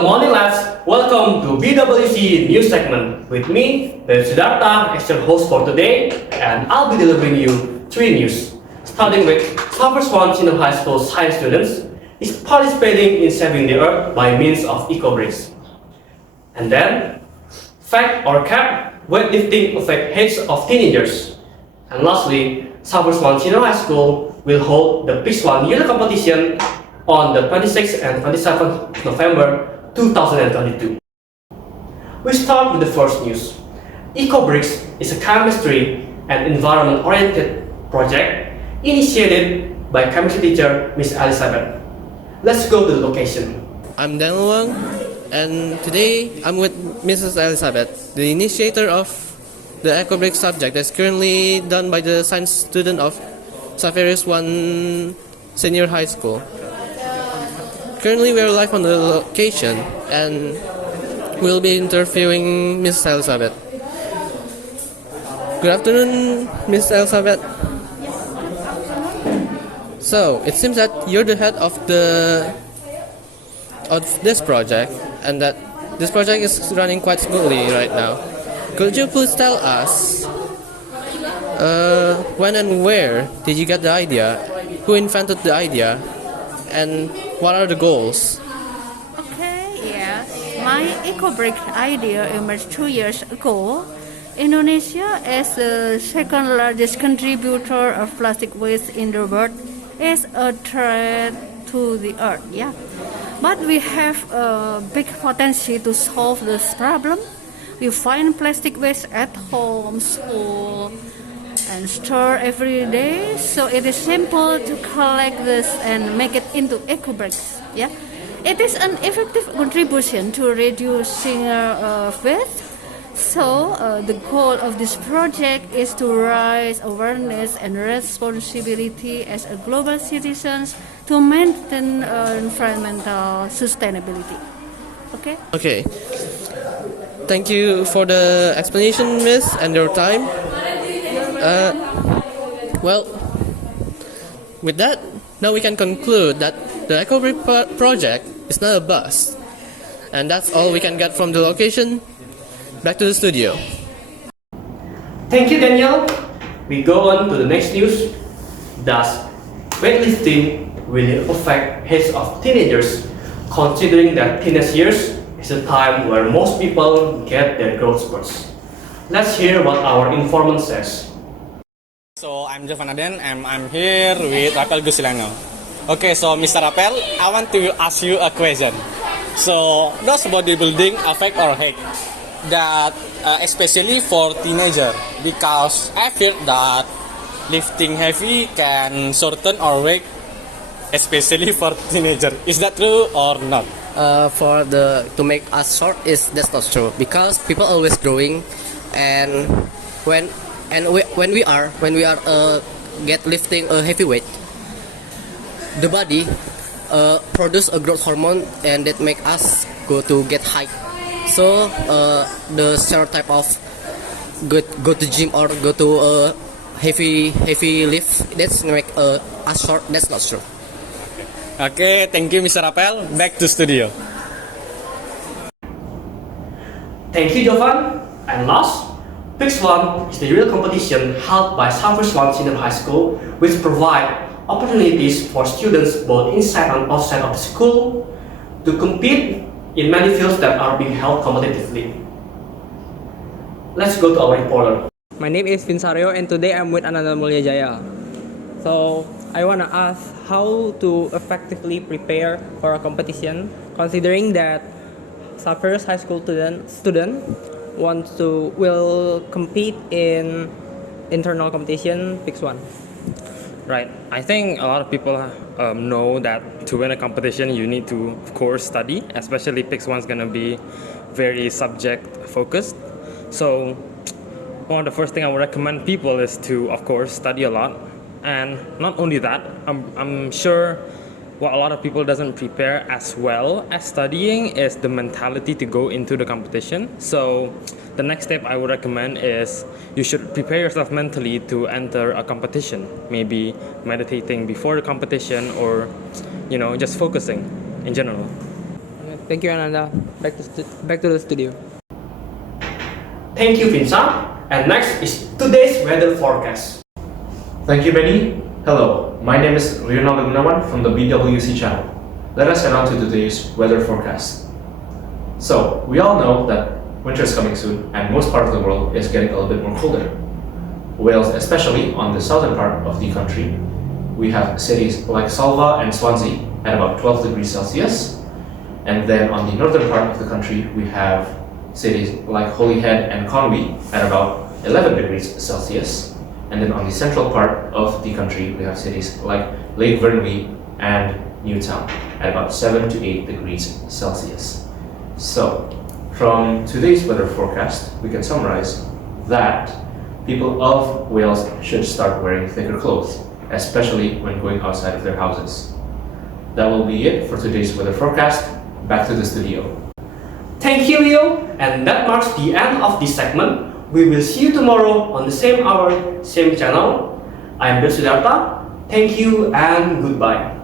good morning lads, welcome to BWC news segment. With me, the Sidharta as your host for today, and I'll be delivering you 3 news. Starting with, first one senior high school science students is participating in saving the earth by means of eco-bricks. And then, fact or cap, weightlifting affect heads of teenagers. And lastly, first one senior high school will hold the P1 yearly competition on the 26th and 27th November 2022. We start with the first news. EcoBricks is a chemistry and environment-oriented project initiated by chemistry teacher Miss Elizabeth. Let's go to the location. I'm Daniel Wang, and today I'm with Mrs. Elizabeth, the initiator of the EcoBricks subject that's currently done by the science student of Safaris 1 Senior High School. Currently, we are live on the location, and we'll be interviewing Miss Elizabeth. Good afternoon, Miss Elizabeth. So it seems that you're the head of this project, and that this project is running quite smoothly right now. Could you please tell us when and where did you get the idea? Who invented the idea? And what are the goals? Okay, yes. My eco-brick idea emerged 2 years ago. Indonesia, as the second largest contributor of plastic waste in the world, is a threat to the earth. Yeah, but we have a big potential to solve this problem. We find plastic waste at home, school, and store every day, so it is simple to collect this and make it into eco-bricks. Yeah, it is an effective contribution to reducing waste. So the goal of this project is to raise awareness and responsibility as a global citizens to maintain environmental sustainability. Okay. Okay. Thank you for the explanation, Miss, and your time. Well, with that, now we can conclude that the EcoBrick project is not a bust. And that's all we can get from the location. Back to the studio. Thank you, Daniel. We go on to the next news. Does weightlifting really affect heads of teenagers, considering that teenage years is a time where most people get their growth spurts? Let's hear what our informant says. So I'm Jovan and I'm here with Rapel Gusilano. Okay, so Mr. Rapel, I want to ask you a question. So does bodybuilding affect our health? That especially for teenager, because I feel that lifting heavy can shorten our weight, especially for teenager. Is that true or not? To make us short that's not true, because people always growing, and when we are get lifting a heavy weight, the body produce a growth hormone, and that make us go to get height. So the stereotype of go to gym or go to a heavy lift, that's make us short, that's not true. Okay, thank you, Mr. Rapel. Back to studio. Thank you, Jovan. And last, P1 is the real competition held by Southwest One Senior High School, which provide opportunities for students both inside and outside of the school to compete in many fields that are being held competitively. Let's go to our reporter. My name is Vinsario, and today I'm with Ananda Mulya Jaya. So I want to ask how to effectively prepare for a competition, considering that Safaris High School student will compete in internal competition P1. Right. I think a lot of people know that to win a competition, you need to, of course, study. Especially P1 is going to be very subject focused. So one of the first thing I would recommend people is to, of course, study a lot. And not only that, I'm sure what a lot of people doesn't prepare as well as studying is the mentality to go into the competition. So the next step I would recommend is you should prepare yourself mentally to enter a competition. Maybe meditating before the competition, or just focusing in general. Thank you, Ananda. Back to the studio. Thank you, Vinsa. And next is today's weather forecast. Thank you, Benny. Hello, my name is Rionaldo Gunawan from the BWC channel. Let us head on to today's weather forecast. So, we all know that winter is coming soon and most part of the world is getting a little bit more colder. Wales, especially on the southern part of the country, we have cities like Salva and Swansea at about 12 degrees Celsius. And then on the northern part of the country, we have cities like Holyhead and Conwy at about 11 degrees Celsius. And then on the central part of the country, we have cities like Lake Vyrnwy and Newtown at about 7 to 8 degrees Celsius. So, from today's weather forecast, we can summarize that people of Wales should start wearing thicker clothes, especially when going outside of their houses. That will be it for today's weather forecast. Back to the studio. Thank you, Leo. And that marks the end of this segment. We will see you tomorrow on the same hour, same channel. I am Sidharta. Thank you and goodbye.